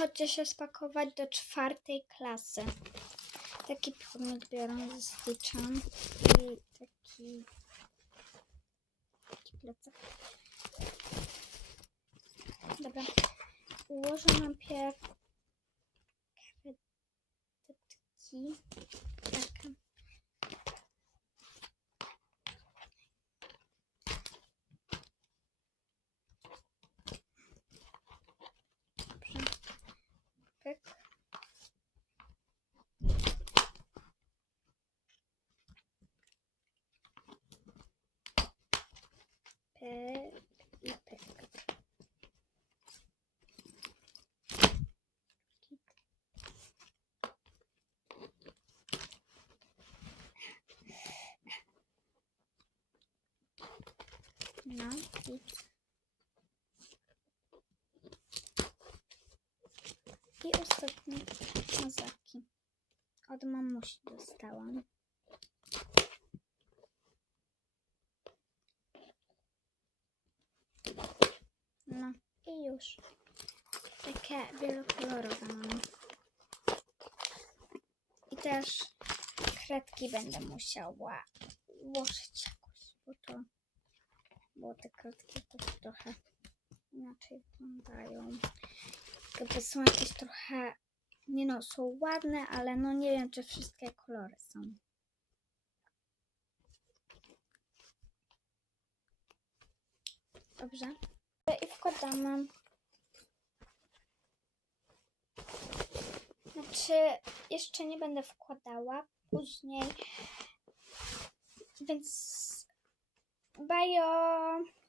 chodźcie się spakować do czwartej klasy. Taki pomnik biorę ze i taki, taki plecak. Dobra, ułożę najpierw kredytki. No i ostatnie mazaki. Od mamusi dostałam. No i już. Takie wielokolorowe mam. I też kredki będę musiała to bo te kredki to trochę inaczej wyglądają jakby są jakieś trochę, nie no, są ładne, ale no nie wiem, czy wszystkie kolory są. Dobrze. I wkładamy. Znaczy, jeszcze nie będę wkładała, później. Więc 拜哟。